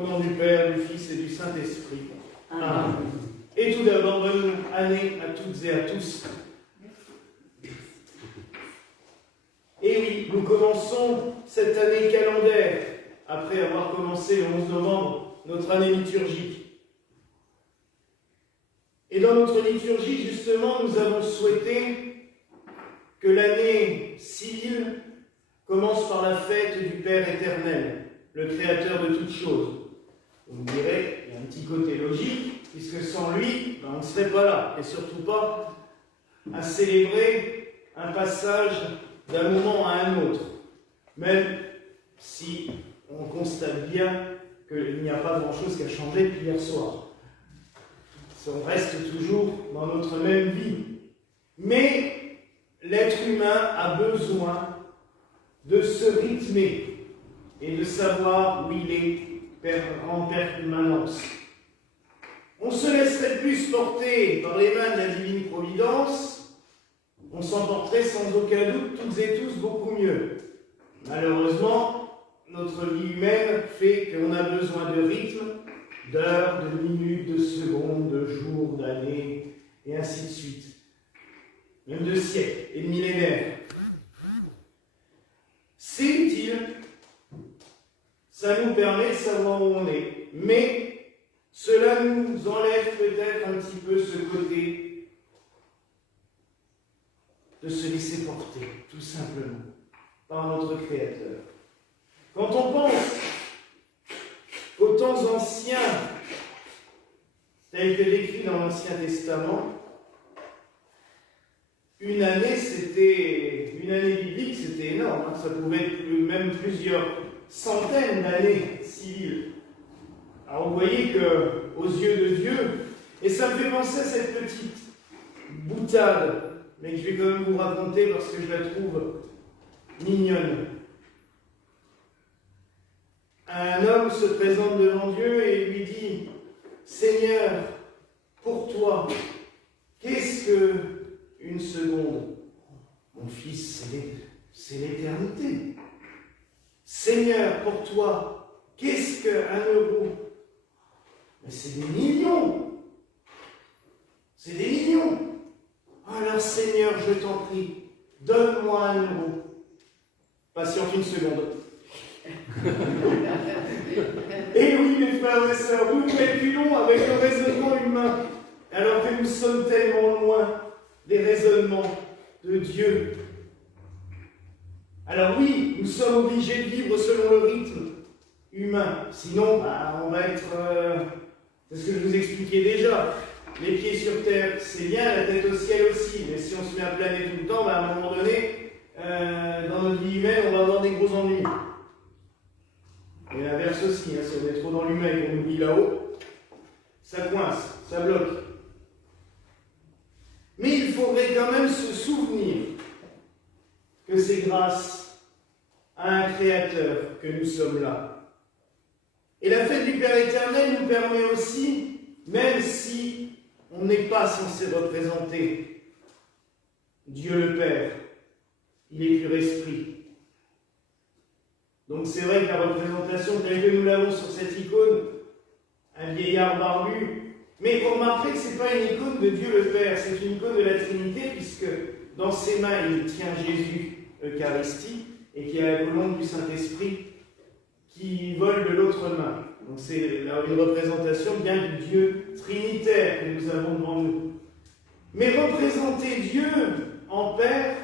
Au nom du Père, du Fils et du Saint-Esprit. Amen. Et tout d'abord, bonne année à toutes et à tous. Et oui, nous commençons cette année calendaire, après avoir commencé le 11 novembre, notre année liturgique. Et dans notre liturgie, justement, nous avons souhaité que l'année civile commence par la fête du Père éternel, le Créateur de toutes choses. Vous me direz, il y a un petit côté logique, puisque sans lui, on ne serait pas là, et surtout pas à célébrer un passage d'un moment à un autre, même si on constate bien qu'il n'y a pas grand-chose qui a changé depuis hier soir. On reste toujours dans notre même vie. Mais l'être humain a besoin de se rythmer et de savoir où il est en permanence. On se laisserait plus porter par les mains de la divine providence, on s'en porterait sans aucun doute toutes et tous beaucoup mieux. Malheureusement, notre vie humaine fait qu'on a besoin de rythme, d'heures, de minutes, de secondes, de jours, d'années, et ainsi de suite. Même de siècles et de millénaires. C'est utile, ça nous permet de savoir où on est, mais cela nous enlève peut-être un petit peu ce côté de se laisser porter, tout simplement, par notre Créateur. Quand on pense aux temps anciens, tels que décrits dans l'Ancien Testament, une année biblique, c'était énorme. Ça pouvait être même plusieurs centaines d'années civiles. Alors vous voyez qu'aux yeux de Dieu, et ça me fait penser à cette petite boutade, mais que je vais quand même vous raconter parce que je la trouve mignonne. Un homme se présente devant Dieu et lui dit « Seigneur, pour toi, qu'est-ce qu'une seconde ?»« Mon fils, c'est l'éternité. »« Seigneur, pour toi, qu'est-ce qu'un euro ?»« Mais c'est des millions. C'est des millions. »« Alors Seigneur, je t'en prie, donne-moi un euro. » Patiente une seconde. Et oui, mes frères et sœurs, nous calculons avec le raisonnement humain, alors que nous sommes tellement loin des raisonnements de Dieu. Alors oui, nous sommes obligés de vivre selon le rythme humain, sinon on va être... c'est ce que je vous expliquais déjà. Les pieds sur terre, c'est bien, la tête au ciel aussi, mais si on se met à planer tout le temps, à un moment donné, dans notre vie humaine, on va avoir des gros ennuis. Et l'inverse aussi, si on est trop dans l'humain et qu'on oublie là-haut, ça coince, ça bloque. Mais il faudrait quand même se souvenir que c'est grâce à un Créateur que nous sommes là. Et la fête du Père éternel nous permet aussi, même si on n'est pas censé représenter Dieu le Père, il est pur esprit. Donc c'est vrai que la représentation telle que nous l'avons sur cette icône, un vieillard barbu, mais vous remarquerez que ce n'est pas une icône de Dieu le Père, c'est une icône de la Trinité, puisque dans ses mains il tient Jésus, Eucharistie, et qu'il y a la colombe du Saint-Esprit qui vole de l'autre main. Donc c'est une représentation bien du Dieu trinitaire que nous avons devant nous. Mais représenter Dieu en Père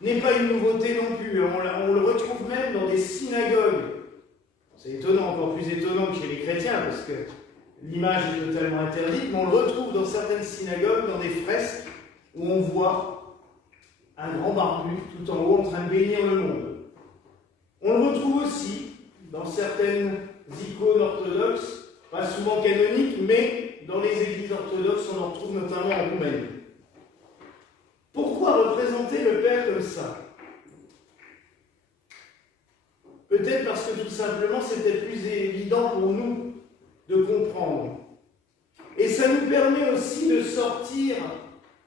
n'est pas une nouveauté non plus. On le retrouve même dans des synagogues. C'est étonnant, encore plus étonnant que chez les chrétiens, parce que l'image est totalement interdite, mais on le retrouve dans certaines synagogues, dans des fresques, où on voit un grand barbu tout en haut en train de bénir le monde. On le retrouve aussi dans certaines icônes orthodoxes, pas souvent canoniques, mais dans les églises orthodoxes, on en retrouve notamment en Roumanie. Pourquoi représenter le Père comme ça? Peut-être parce que tout simplement c'était plus évident pour nous de comprendre. Et ça nous permet aussi de sortir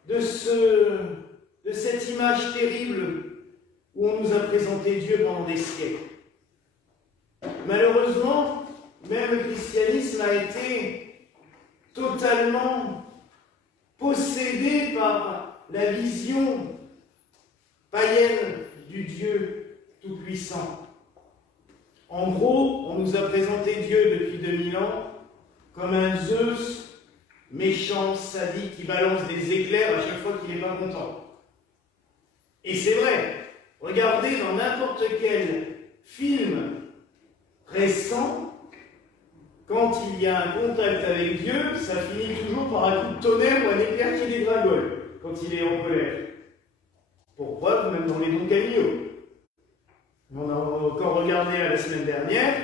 de cette image terrible où on nous a présenté Dieu pendant des siècles. Malheureusement, même le christianisme a été totalement possédé par la vision païenne du Dieu Tout-Puissant. En gros, on nous a présenté Dieu depuis 2000 ans comme un Zeus méchant, sadique, qui balance des éclairs à chaque fois qu'il n'est pas content. Et c'est vrai, regardez dans n'importe quel film récent, quand il y a un contact avec Dieu, ça finit toujours par un coup de tonnerre ou un éclair qui dégringole quand il est en colère. Pour preuve, même dans les Don Camillo. On a encore regardé la semaine dernière,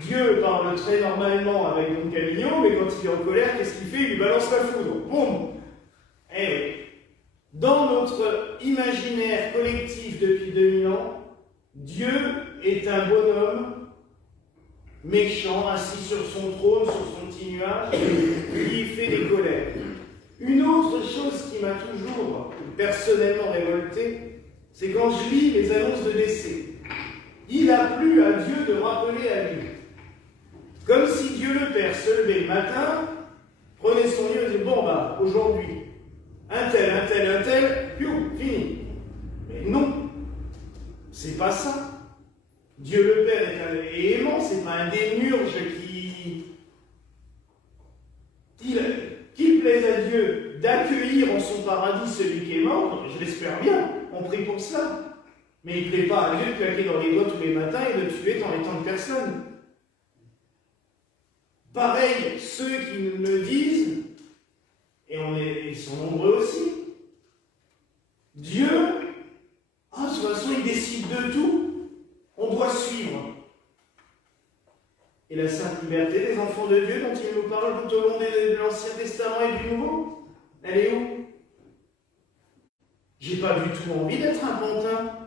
Dieu parle très normalement avec Don Camillo, mais quand il est en colère, qu'est-ce qu'il fait? Il lui balance la foudre. Boum! Eh oui. Dans notre imaginaire collectif depuis 2000 ans, Dieu est un bonhomme méchant, assis sur son trône, sur son petit nuage, qui fait des colères. Une autre chose qui m'a toujours personnellement révolté, c'est quand je lis les annonces de décès. Il a plu à Dieu de rappeler à lui. Comme si Dieu le Père se levait le matin, prenait son livre et disait, bon bah, aujourd'hui, un tel, piou, fini. Mais non, c'est pas ça. Dieu le Père est aimant, c'est pas un démiurge qu'il plaise à Dieu d'accueillir en son paradis celui qui est mort, je l'espère bien, on prie pour cela. Mais il ne plaît pas à Dieu de claquer dans les doigts tous les matins et de tuer tant et tant de personnes. Pareil, ceux qui nous le disent, et ils sont nombreux aussi, Dieu, de toute façon, il décide de tout, on doit suivre. Et la sainte liberté des enfants de Dieu dont il nous parle tout au long de l'Ancien Testament et du Nouveau, elle est où? J'ai pas du tout envie d'être un pantin.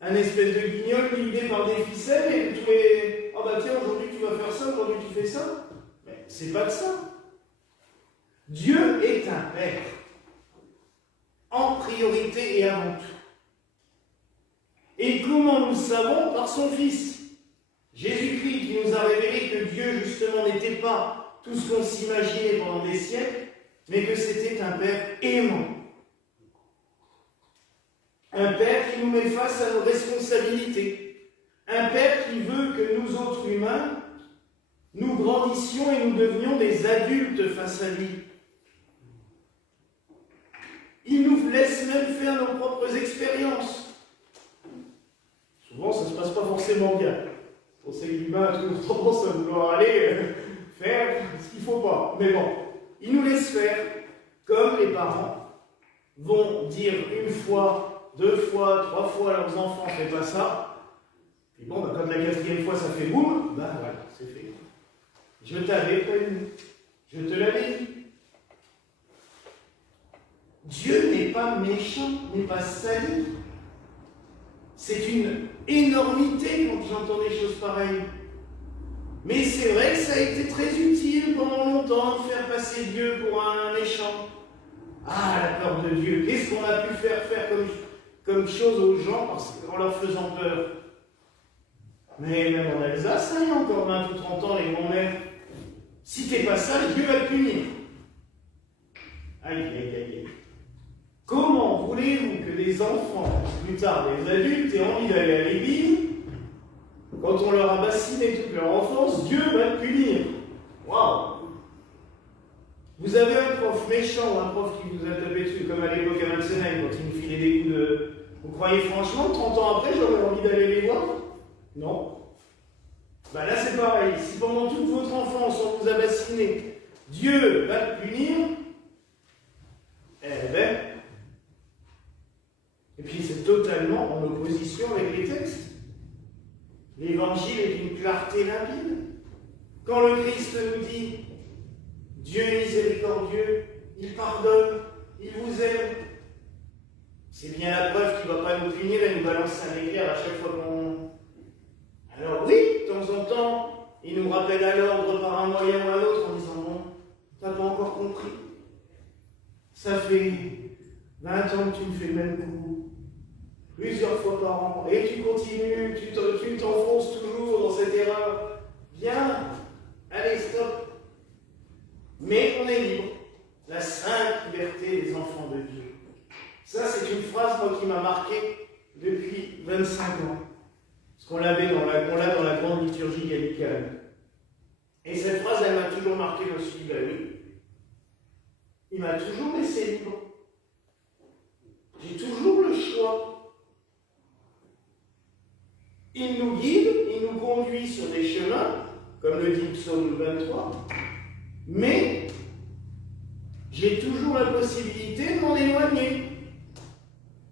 Un espèce de guignol guidé par des ficelles et tous les... Ah bah tiens, aujourd'hui tu vas faire ça, aujourd'hui tu fais ça. Mais c'est pas de ça. Dieu est un Père. En priorité et avant tout. Et comment nous le savons? Par son Fils. Jésus-Christ qui nous a révélé que Dieu justement n'était pas tout ce qu'on s'imaginait pendant des siècles, mais que c'était un Père aimant. Un Père qui nous met face à nos responsabilités. Un Père qui veut que nous autres humains, nous grandissions et nous devenions des adultes face à lui. Il nous laisse même faire nos propres expériences. Souvent, ça ne se passe pas forcément bien. On sait que l'humain a toujours tendance à vouloir aller faire ce qu'il ne faut pas. Mais bon, il nous laisse faire comme les parents vont dire une fois, 2 fois, 3 fois à leurs enfants, fais pas ça. Puis bon, quand la 4e fois ça fait boum, voilà, c'est fait. Je t'avais prévenu. Je te l'avais dit. Dieu n'est pas méchant, n'est pas sadique. C'est une énormité quand j'entends des choses pareilles. Mais c'est vrai que ça a été très utile pendant longtemps de faire passer Dieu pour un méchant. Ah, la peur de Dieu. Qu'est-ce qu'on a pu faire comme chose aux gens en leur faisant peur? Mais même en Alsace, il y a encore 20 ou 30 ans, les grands-mères. Si t'es pas sage, Dieu va te punir. Aïe, aïe, aïe, aïe. Comment voulez-vous que des enfants, plus tard des adultes, aient envie d'aller à l'église quand on leur a bassiné toute leur enfance? Dieu va te punir. Waouh! Vous avez un prof méchant ou un prof qui vous a tapé dessus, comme à l'époque à Vincennes, quand il nous filait des coups de... Vous croyez franchement, 30 ans après, j'aurais envie d'aller les voir? Non. Ben là, c'est pareil. Si pendant toute votre enfance, on vous a bassiné, Dieu va te punir, eh ben... Et puis c'est totalement en opposition avec les textes. L'évangile est d'une clarté limpide. Quand le Christ nous dit Dieu est miséricordieux, il pardonne, il vous aime, c'est bien la preuve qu'il ne va pas nous punir et nous balancer un éclair à chaque fois qu'on... Alors oui, de temps en temps, il nous rappelle à l'ordre par un moyen ou un autre en disant bon, t'as pas encore compris. Ça fait 20 ans que tu me fais le même coup, plusieurs fois par an, et tu continues, tu t'enfonces toujours dans cette erreur. Bien, allez, stop. Mais on est libre. La sainte liberté des enfants de Dieu. Ça, c'est une phrase, moi, qui m'a marqué depuis 25 ans. Parce qu'on l'a dans la grande liturgie gallicale. Et cette phrase, elle m'a toujours marqué. Je me suis dit, ben oui, il m'a toujours laissé libre. J'ai toujours le choix. Il nous guide, il nous conduit sur des chemins, comme le dit le psaume 23, mais j'ai toujours la possibilité de m'en éloigner.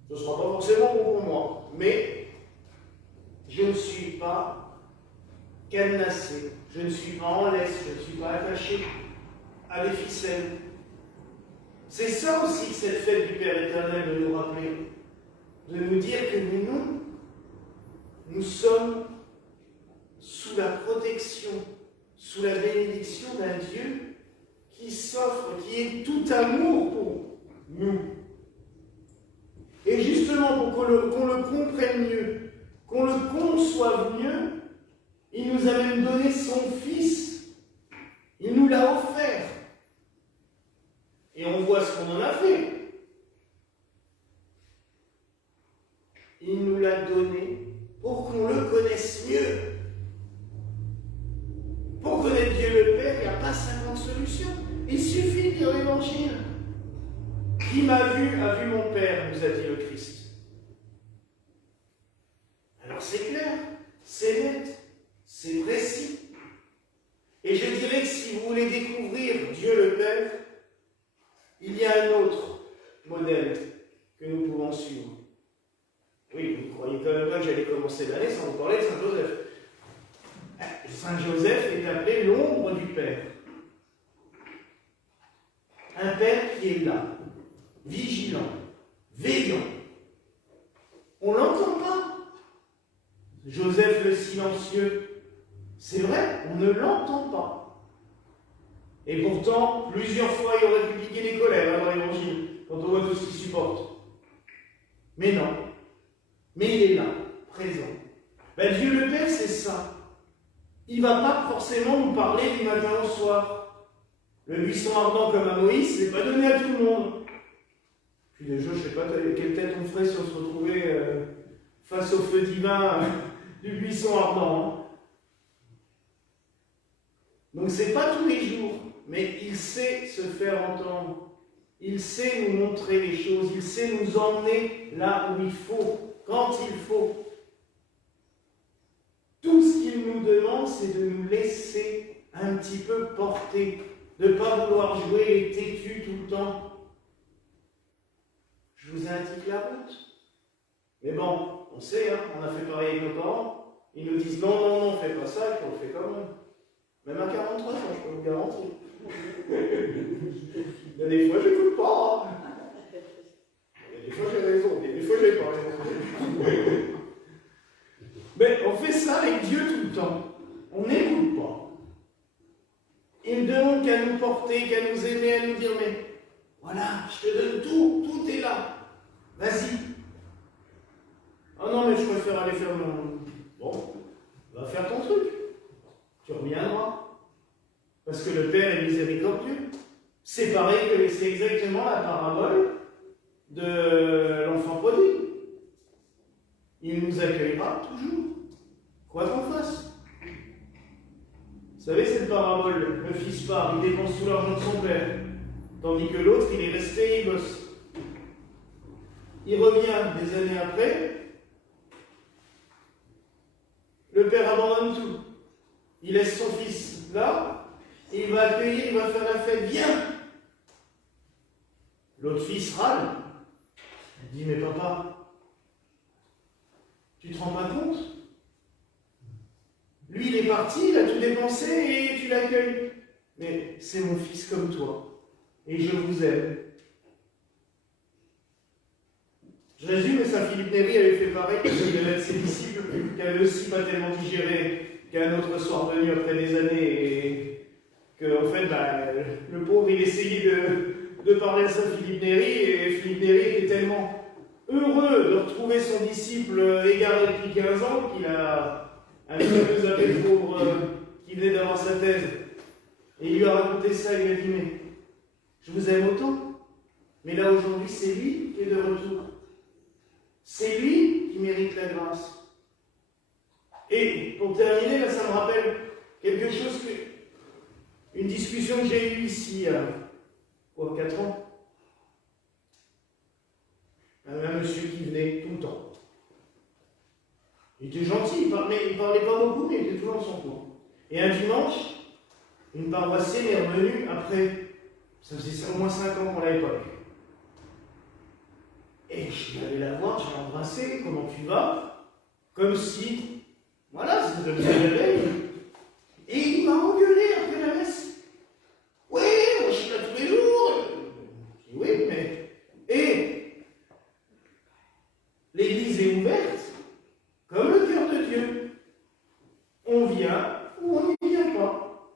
Ce ne sera pas forcément bon pour moi, mais je ne suis pas cadenassé, je ne suis pas en laisse, je ne suis pas attaché à des ficelles. C'est ça aussi que cette fête du Père éternel de nous rappeler, de nous dire que nous sommes sous la protection, sous la bénédiction d'un Dieu qui s'offre, qui est tout amour pour nous. Et justement, pour qu'on le comprenne mieux, qu'on le conçoive mieux, il nous a même donné son Fils. Il nous l'a offert. Et on voit ce qu'on en a fait. Il nous l'a donné pour qu'on le connaisse mieux. Pour connaître Dieu le Père, il n'y a pas 50 solutions. Il suffit de lire l'Évangile. Qui m'a vu a vu mon Père, nous a dit le Christ. Alors c'est clair, c'est net, c'est précis. Et je dirais que si vous voulez découvrir Dieu le Père, il y a un autre modèle que nous pouvons suivre. Oui, vous ne croyez quand même pas que j'allais commencer l'année sans vous parler de Saint Joseph. Saint Joseph est appelé l'ombre du Père. Un Père qui est là, vigilant, veillant. On ne l'entend pas. Joseph le silencieux, c'est vrai, on ne l'entend pas. Et pourtant, plusieurs fois, il aurait pu piquer les colères dans l'Évangile, quand on voit tout ce qu'il supporte. Mais non. Mais il est là, présent. Ben, Dieu le Père, c'est ça. Il ne va pas forcément nous parler du matin au soir. Le buisson ardent comme à Moïse, ce n'est pas donné à tout le monde. Puis déjà, je ne sais pas quelle tête on ferait si on se retrouvait face au feu divin du buisson ardent. Hein. Donc ce n'est pas tous les jours, mais il sait se faire entendre. Il sait nous montrer les choses, il sait nous emmener là où il faut, quand il faut. Tout ce qu'il nous demande, c'est de nous laisser un petit peu porter, de ne pas vouloir jouer les têtus tout le temps. Je vous indique la route. Mais bon, on sait, hein, on a fait pareil avec nos parents. Ils nous disent non, non, non, fais pas ça, et puis on le fait quand même. Même à 43 ans, je peux vous garantir. Il y a des fois, je n'écoute pas. Il y a des fois, j'ai raison, il y a des fois, j'ai pas raison. Mais on fait ça avec Dieu tout le temps. On n'écoute pas. Il ne demande qu'à nous porter, qu'à nous aimer, à nous dire mais voilà, je te donne tout, tout est là. Vas-y. Ah non, mais je préfère aller faire mon. Bon, va faire ton truc. Tu reviendras. Parce que le Père est miséricordieux. C'est pareil que c'est exactement la parabole de l'enfant prodigue. Il nous accueillera toujours, quoi qu'on fasse. Vous savez, cette parabole, le fils part, il dépense tout l'argent de son père, tandis que l'autre, il est resté, il bosse. Il revient des années après, le père abandonne tout. Il laisse son fils là, et il va accueillir, il va faire la fête, viens. L'autre fils râle. Il dit, mais papa, tu te rends pas compte? Lui, il est parti, il a tout dépensé et tu l'accueilles. Mais c'est mon fils comme toi. Et je vous aime. Je résume, mais Saint Philippe Néri avait fait pareil parce qu'il y avait de ses disciples qui avaient aussi pas tellement digéré qu'un autre soir venu après des années. Et que, en fait, le pauvre, il essayait de parler à Saint Philippe Néri. Et Philippe Néri était tellement heureux de retrouver son disciple égaré depuis 15 ans qu'il a un petit peu zappé le pauvre qui venait d'avoir sa thèse. Et il lui a raconté ça, il lui a dit, mais je vous aime autant. Mais là, aujourd'hui, c'est lui qui est de retour. C'est lui qui mérite la grâce. Et pour terminer, là, ça me rappelle quelque chose une discussion que j'ai eue ici, il y a 4 ans. Un monsieur qui venait tout le temps. Il était gentil, mais il parlait pas beaucoup, mais il était toujours dans son coin. Et un dimanche, une paroissienne est revenue après, ça faisait au moins 5 ans qu'on l'avait pas vue. Et je suis allé la voir, je l'ai embrassée, comment tu vas? Comme si, voilà, c'était le réveil. Et il m'a engueulé après la messe. Oui, moi je suis là tous les jours. Je dis oui, mais. Et l'église est ouverte, comme le cœur de Dieu. On vient ou on n'y vient pas.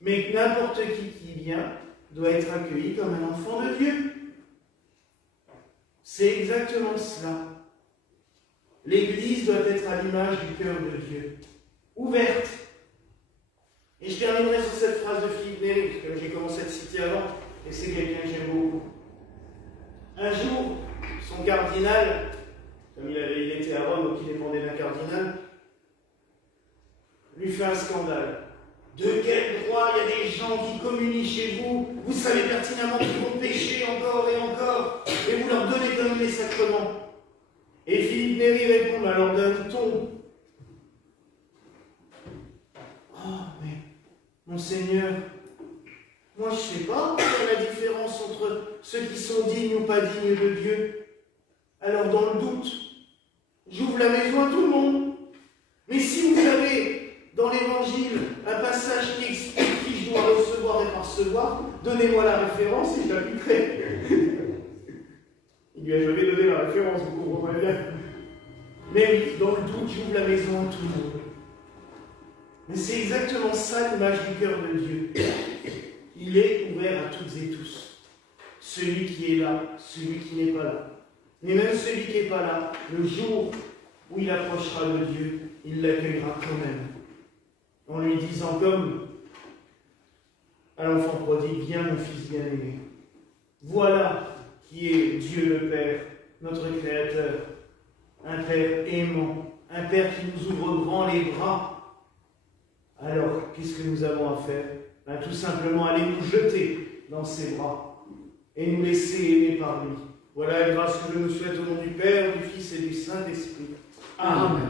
Mais n'importe qui vient doit être accueilli comme un enfant de Dieu. C'est exactement cela. L'Église doit être à l'image du cœur de Dieu, ouverte. Et je terminerai sur cette phrase de Philippe Néri, parce que j'ai commencé à le citer avant, et c'est quelqu'un que j'aime beaucoup. Un jour, son cardinal, comme il était à Rome, donc il dépendait d'un cardinal, lui fait un scandale. De quel droit il y a des gens qui communient chez vous, vous savez pertinemment qu'ils vont pécher encore et encore, et vous leur donnez comme les sacrements. Et Philippe Néri répond alors d'un ton. Oh, mais, Monseigneur, moi je ne sais pas quelle est la différence entre ceux qui sont dignes ou pas dignes de Dieu. Alors dans le doute, j'ouvre la maison à tout le monde. Mais si vous avez dans l'Évangile un passage qui explique qui je dois recevoir et pas recevoir, donnez-moi la référence et je l'appliquerai. Il lui a jamais donné la référence, vous comprenez bien. Mais oui, dans le doute, j'ouvre la maison à tout le monde. Mais c'est exactement ça l'image du cœur de Dieu. Il est ouvert à toutes et tous. Celui qui est là, celui qui n'est pas là. Mais même celui qui n'est pas là, le jour où il approchera de Dieu, il l'accueillera quand même. En lui disant comme à l'enfant prodigue, viens mon fils bien-aimé. Voilà qui est Dieu le Père, notre Créateur. Un Père aimant, un Père qui nous ouvre grand les bras. Alors, qu'est-ce que nous avons à faire? Tout simplement aller nous jeter dans ses bras et nous laisser aimer par lui. Voilà la grâce que je nous souhaite au nom du Père, du Fils et du Saint-Esprit. Amen.